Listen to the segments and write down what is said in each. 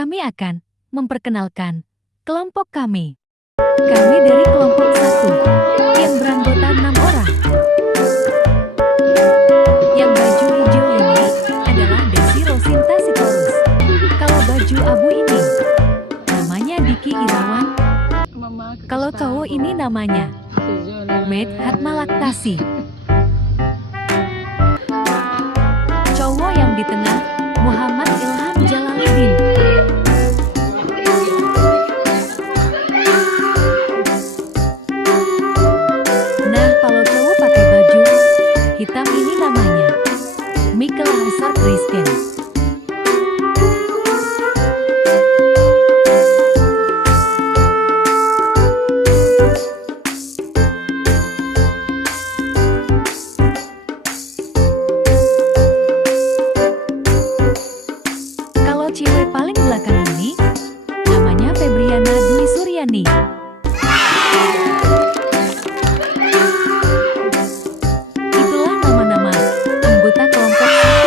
kami akan memperkenalkan kelompok kami. Kami dari kelompok 1 yang beranggota 6 orang. Yang baju hijau ini adalah Desi Rosinta Sitorus. Kalau baju abu ini namanya Diki Irawan. Kalau cowok ini namanya Medhat Malaktasi. Cowok yang di tengah Muhammad Ilham Jalaluddin. Nah, kalau cowok pakai baju hitam ini namanya Michael Hazard Christian. Cewek paling belakang ini namanya Febriana Dwi Suryani. Itulah nama-nama anggota kelompok 1.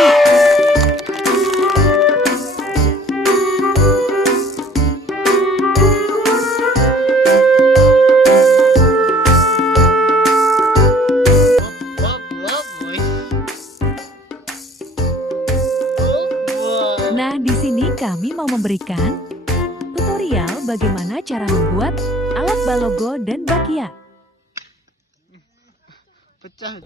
Nah, di sini kami mau memberikan tutorial bagaimana cara membuat alat balogo dan bakia. Pecah.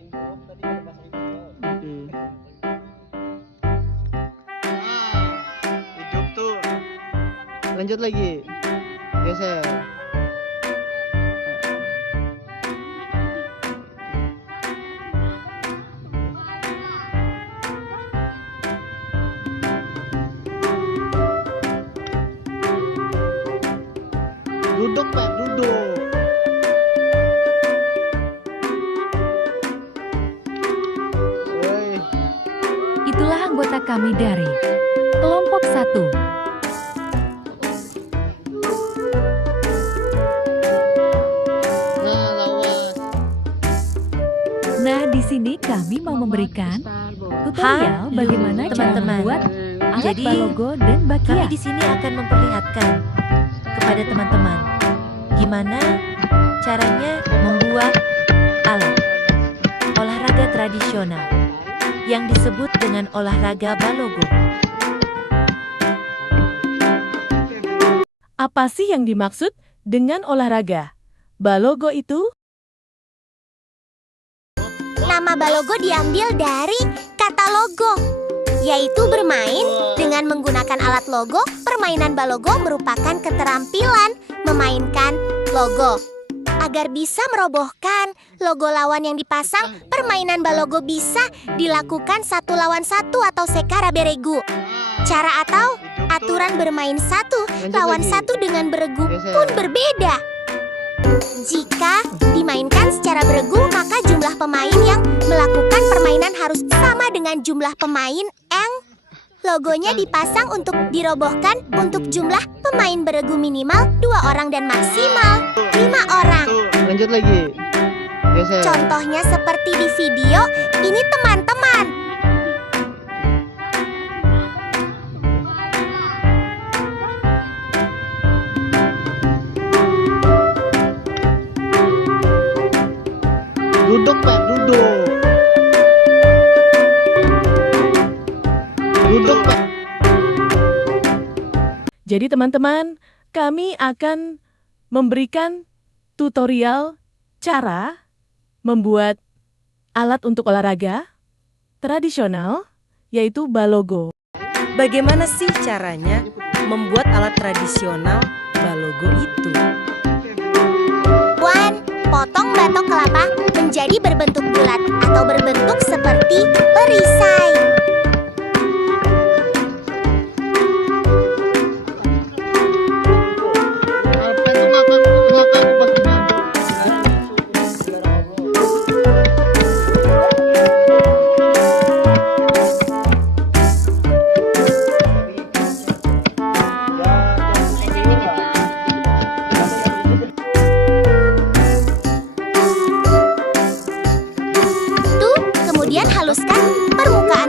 Hidup tuh. Lanjut lagi. Geser. Duduk, Pak, duduk. Woi. Itulah anggota kami dari kelompok 1. Nah, lawan. Nah, di sini kami mau memberikan tutorial bagaimana cara teman-teman. membuat alat Jadi, balogo dan Kami bakia. di sini akan memperlihatkan kepada teman-teman gimana caranya membuat alat olahraga tradisional yang disebut dengan olahraga balogo. Apa sih yang dimaksud dengan olahraga balogo itu? Nama balogo diambil dari kata logo, yaitu bermain dengan menggunakan alat logo. Permainan balogo merupakan keterampilan memainkan logo. Agar bisa merobohkan logo lawan yang dipasang, permainan balogo bisa dilakukan 1 lawan 1 atau sekara beregu. Cara atau aturan bermain 1 lawan 1 dengan beregu pun berbeda. Jika dimainkan secara beregu, maka jumlah pemain yang melakukan permainan harus sama dengan jumlah pemain yang logonya dipasang. Untuk dirobohkan, untuk jumlah pemain beregu minimal 2 orang dan maksimal 5 orang. Lanjut lagi. Geser. Contohnya seperti di video ini, teman-teman. Duduk, Pak, duduk. Duduk, Pak. Jadi teman-teman, kami akan memberikan tutorial cara membuat alat untuk olahraga tradisional, yaitu balogo. Bagaimana sih caranya membuat alat tradisional balogo itu? 1. Potong batok kelapa menjadi berbentuk bulat atau berbentuk seperti perisai. Apa itu ngakak pas nyampe? Kemudian haluskan permukaan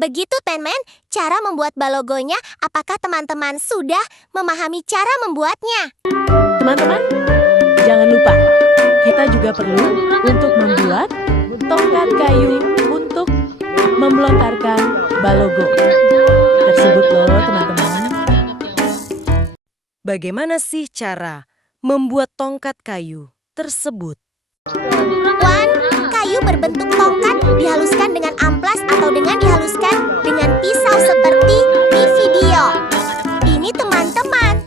begitu teman-teman, cara membuat balogonya, apakah teman-teman sudah memahami cara membuatnya? Teman-teman, jangan lupa, kita juga perlu untuk membuat tongkat kayu untuk melontarkan balogo tersebut loh teman-teman. Bagaimana sih cara membuat tongkat kayu tersebut? 1. Kayu berbentuk tongkat dihaluskan dengan amplas atau dengan dihaluskan dengan pisau seperti di video. Ini teman-teman.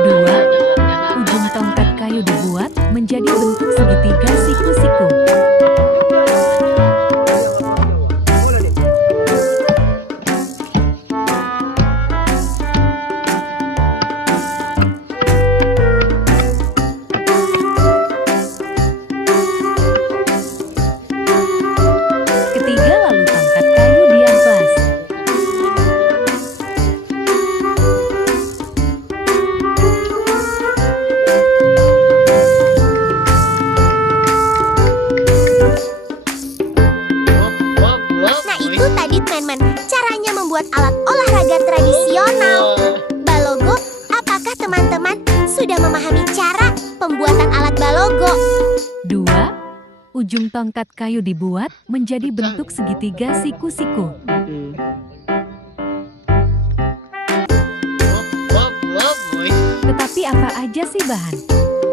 2. Ujung tongkat kayu dibuat menjadi bentuk segitiga siku-siku. 3. Lalu tongkat kayu diamplas. ว้าว Nah itu tadi teman-teman, caranya membuat alat olahraga tradisional. Balogo, apakah teman-teman sudah memahami cara pembuatan alat balogo? 2. Ujung tongkat kayu dibuat menjadi bentuk segitiga siku-siku. Tetapi apa aja sih bahan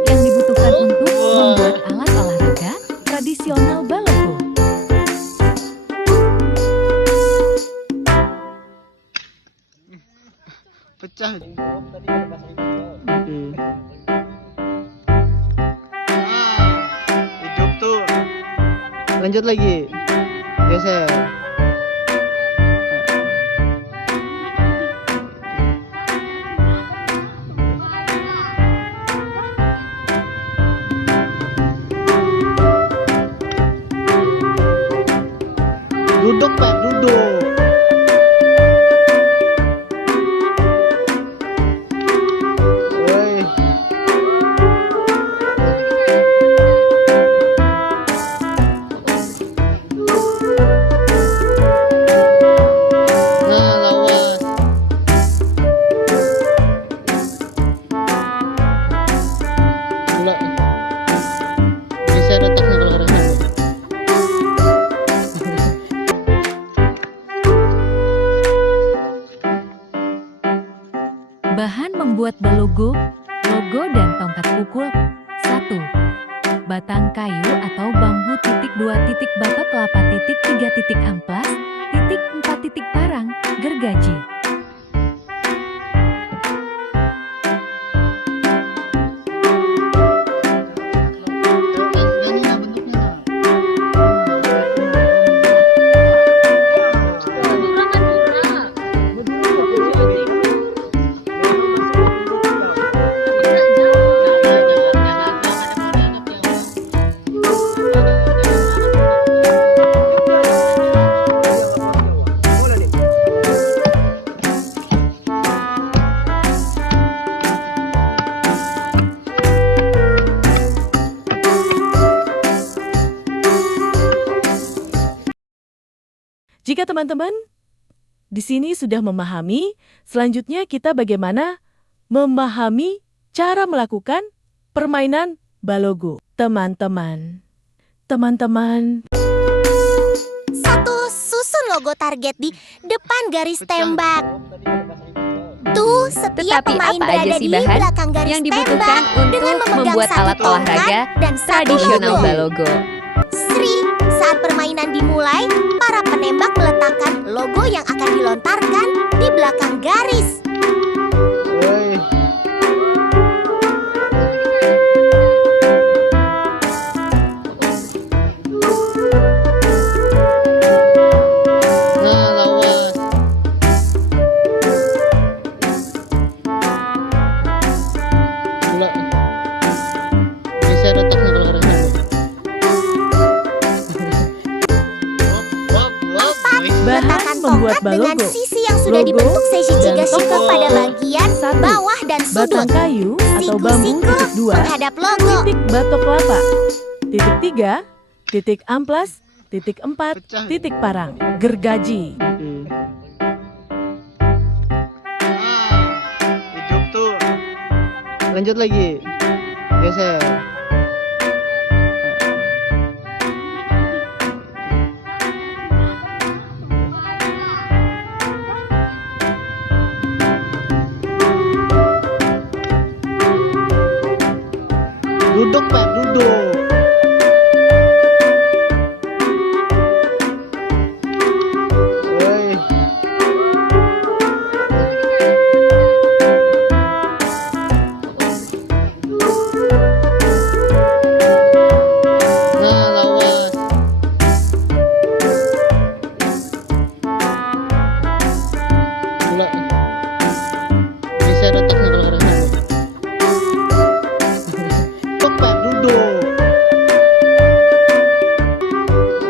yang dibutuhkan untuk membuat alat olahraga tradisional balogo? Pecah. Hidup tuh. Lanjut lagi. Geser. Duduk, Pak, duduk. Woi. Nah, lawas. Enggak. Geser otaknya kalau arah sana. Bahan membuat balogo, logo dan tongkat pukul. 1. Batang kayu atau bambu titik 2 titik batok kelapa titik 3 titik amplas, titik 4 titik parang, gergaji. Jika teman-teman di sini sudah memahami, selanjutnya kita bagaimana memahami cara melakukan permainan balogo. Teman-teman, 1. Susun logo target di depan garis tembak. Tuh, setiap Tetapi pemain apa berada aja sih di bahan belakang garis yang dibutuhkan tembak untuk dengan memegang membuat satu alat tongkat olahraga dan satu tradisional logo. balogo? Sri, saat permainan dimulai, para penembak meletakkan logo yang akan dilontarkan di belakang garis. Woi. Nah, lawas. Enggak. Geser otaknya kalau arah sana. Bahan Letakkan membuat tongkat dengan balogo. sisi yang sudah Logo dibentuk seiji dan shiku tongkat. pada bagian 1. bawah dan sudut. Batang kayu atau bambu. Siku-siku Titik 2. menghadap logo. Titik batok kelapa. Titik 3. Titik amplas. Titik 4. Pecah. Titik parang. Gergaji. Hidup tuh. Lanjut lagi. Geser. Duduk, Pak, duduk. Woi. Nah, lawas. Gila. Geser otaknya kalau arah sana. Duduk, Pak, duduk.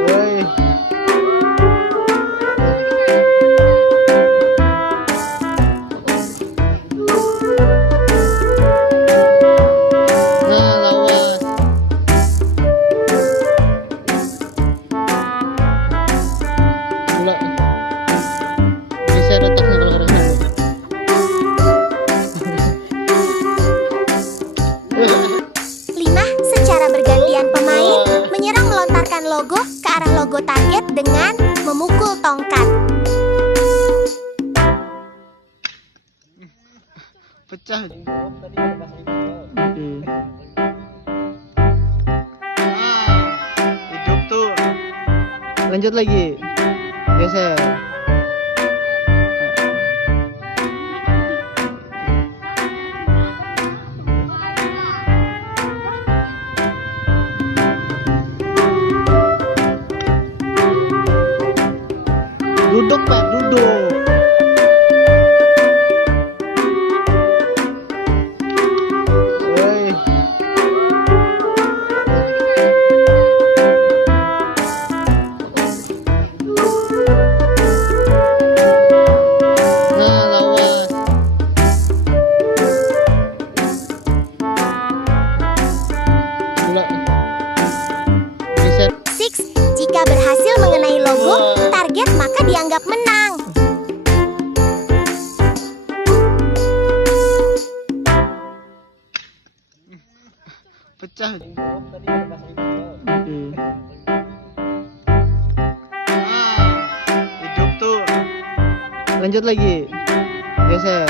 Woi. Nah, lawas. Gila. Geser otaknya kalau arah sana. Lima, secara bergantian pemain menyerang melontarkan logo ke arah logo target dengan memukul tongkat. Pecah. Hidup tuh. Lanjut lagi. Geser. Duduk, Pak, duduk. Woi. Nah, lawas. Gila. Geser. Six, jika berhasil mengenai logo target maka dianggap menang. Pecah. Hidup tuh. Lanjut lagi. Geser.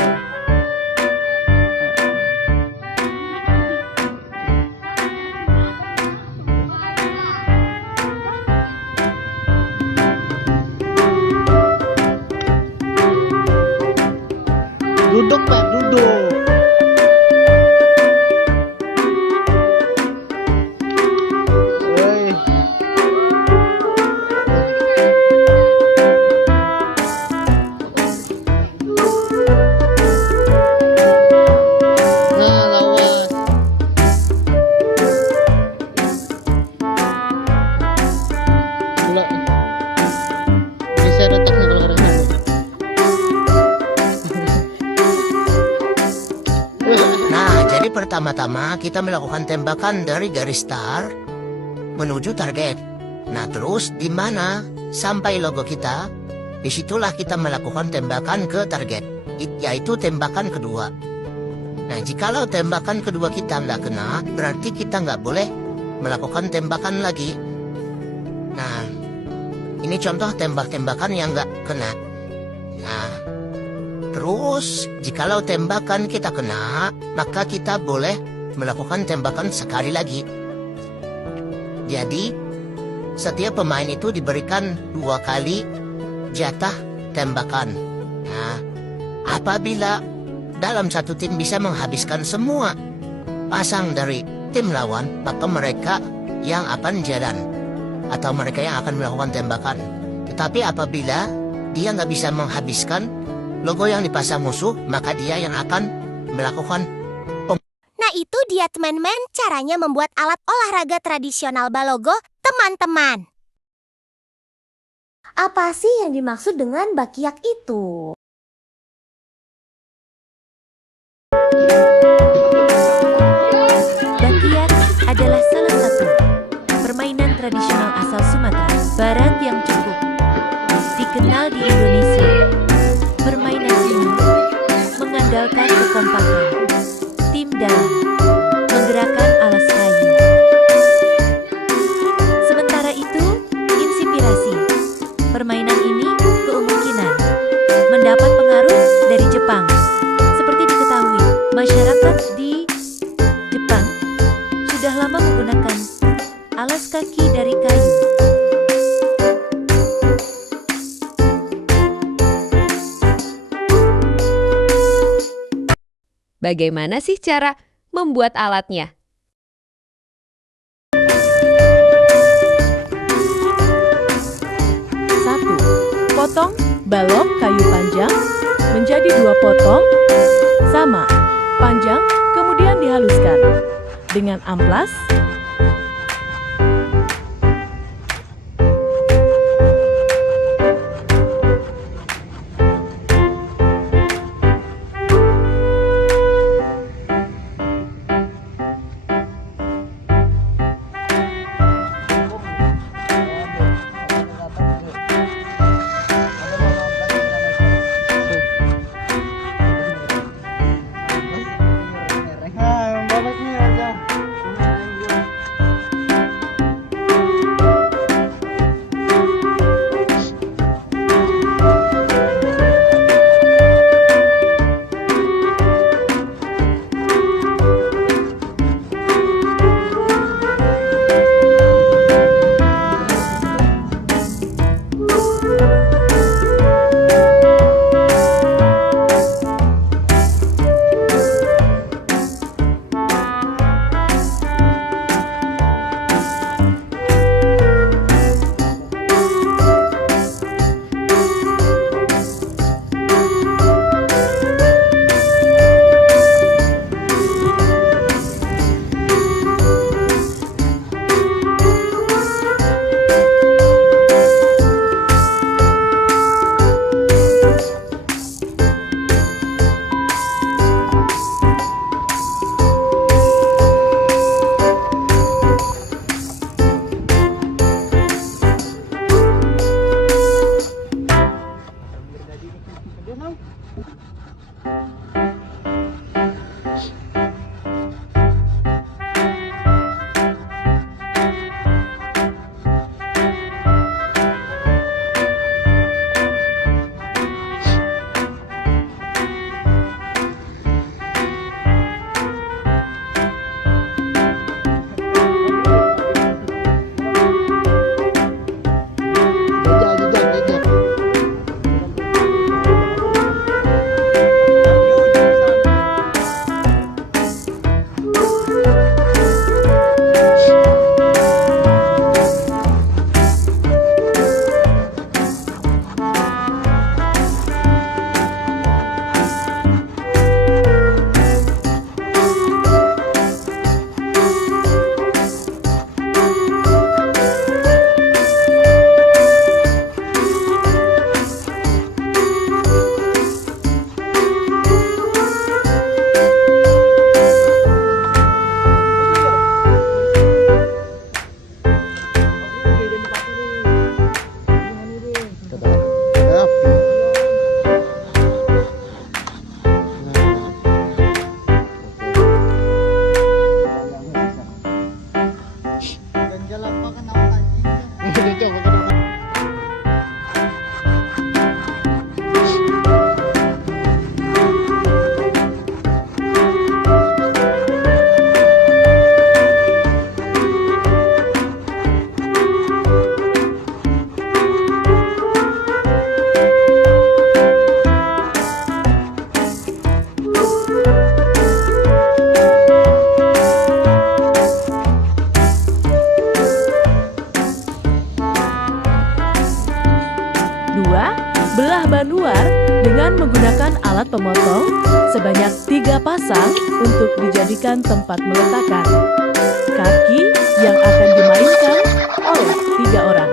Duduk, Pak, duduk. Woi. Nah, lawas. Gila. Geser otaknya kalau arah sana. Nah, jadi pertama-tama kita melakukan tembakan dari garis start menuju target. Nah, terus di mana sampai logo kita, disitulah kita melakukan tembakan ke target, yaitu tembakan kedua. Nah, jikalau tembakan kedua kita nggak kena, berarti kita nggak boleh melakukan tembakan lagi. Nah, ini contoh tembak-tembakan yang nggak kena. Nah, terus, jikalau tembakan kita kena, maka kita boleh melakukan tembakan sekali lagi. Jadi, setiap pemain itu diberikan 2 kali jatah tembakan. Nah, apabila dalam satu tim bisa menghabiskan semua pasang dari tim lawan, maka mereka yang akan jalan, atau mereka yang akan melakukan tembakan. Tetapi apabila dia nggak bisa menghabiskan logo yang dipasang musuh, maka dia yang akan melakukan. Nah itu dia teman-teman caranya membuat alat olahraga tradisional balogo, teman-teman. Apa sih yang dimaksud dengan bakiak itu? Bakiak adalah salah satu permainan tradisional asal Sumatera Barat yang cukup dikenal di Indonesia. Permainan ini mengandalkan kekompakan tim dalam menggerakkan alas kayu. Sementara itu, inspirasi permainan ini kemungkinan mendapat pengaruh dari Jepang. Seperti diketahui, masyarakat di Jepang sudah lama menggunakan alas kaki dari kayu. Bagaimana sih cara membuat alatnya? Satu, potong balok kayu panjang menjadi 2 potong sama panjang, kemudian dihaluskan dengan amplas. ban luar dengan menggunakan alat pemotong sebanyak 3 pasang untuk dijadikan tempat meletakkan kaki yang akan dimainkan oleh 3 orang.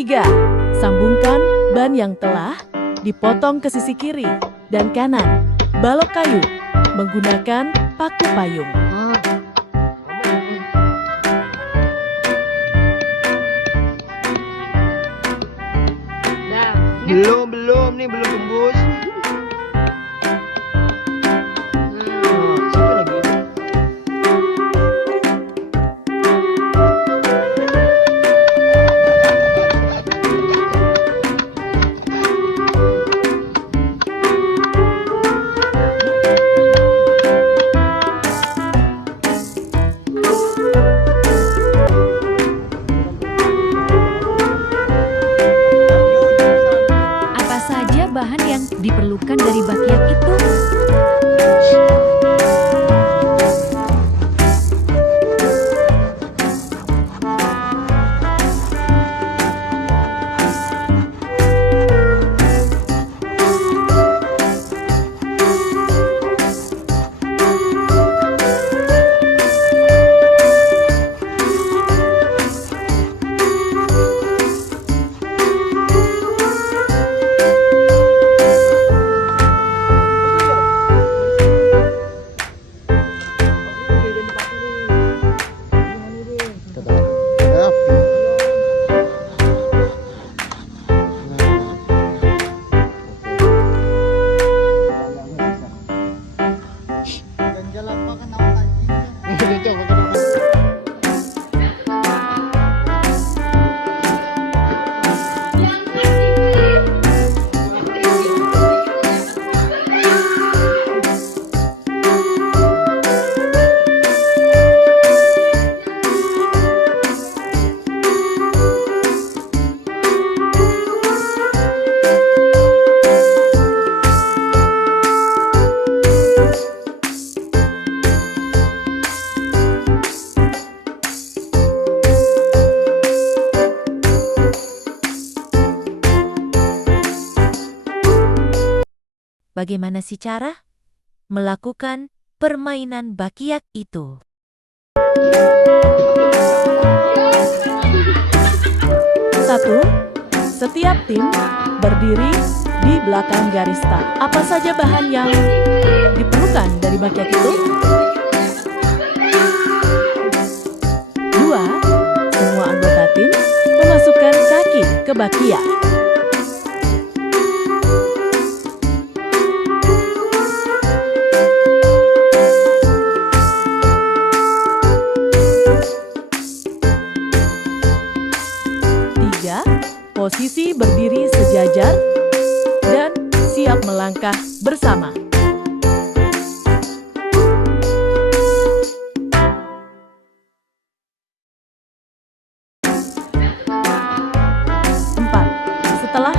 3. Sambungkan ban yang telah dipotong ke sisi kiri dan kanan balok kayu menggunakan paku payung. Belum nih, belum tembus. Satu lagi. Apa saja bahan yang diperlukan dari bakiak itu? Bagaimana sih cara melakukan permainan bakiak itu? Satu, setiap tim berdiri di belakang garis start. Apa saja bahan yang diperlukan dari bakiak itu? 2, semua anggota tim memasukkan kaki ke bakiak. 3, posisi berdiri sejajar dan siap melangkah bersama. 4, setelah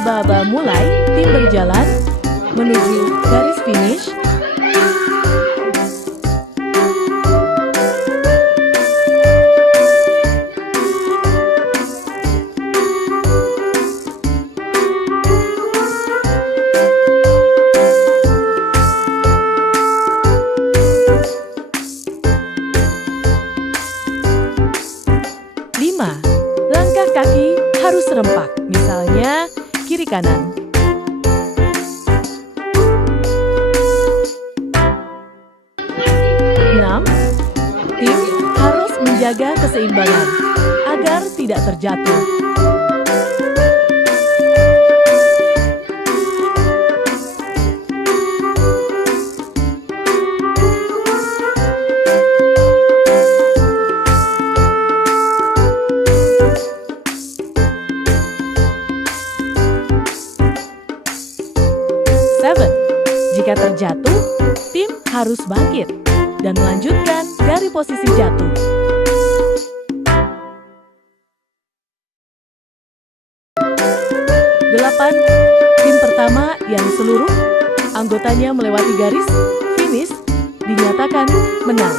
aba-aba mulai, tim berjalan menuju garis finish. 5, langkah kaki harus serempak, misalnya kiri kanan. 6, tim harus menjaga keseimbangan agar tidak terjatuh. 7, jika terjatuh, tim harus bangkit dan melanjutkan dari posisi jatuh. 8, tim pertama yang seluruh anggotanya melewati garis finish dinyatakan menang.